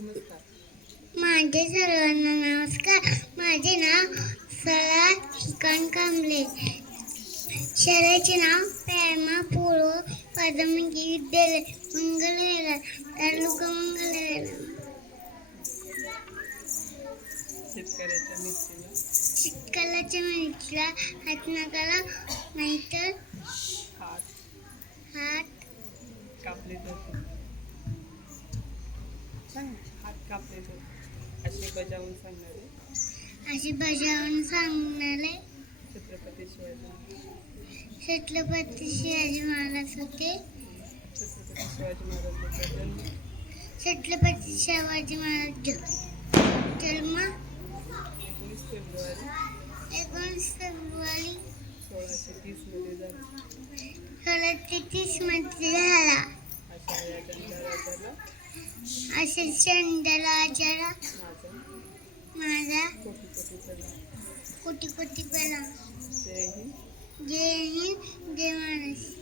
माझे सर्वांना नमस्कार. माझे नाव सला शिकण कांबळे. शाळेचे नाव प्रेमा पूर्व प्राथमिक विद्यालय मंगलवेढा तालुका मंगलवेढा शेतकऱ्याच्या मिरचीला. हात नाकाला नाहीतर हात. हात कापले जाते सांग हात कापले जाते असे बजावून सांगणारे असे बजावून सांगणारे छत्रपती शिवाजी महाराज. छत्रपती शिवाजी महाराज होते. छत्रपती शिवाजी महाराजांचा जन्म. छत्रपती शिवाजी महाराज जन्म. एकोणीस फेब्रुवारी. एकोणीस फेब्रुवारी. सोळाशे तीसमध्ये झाला. सोळा ते तीसमध्ये झाला. अशा या गणराजाला असे चंद्रराजाला माझा माझा कोटी कोटी हिंद. जय हिंद जय महाराष्ट्र.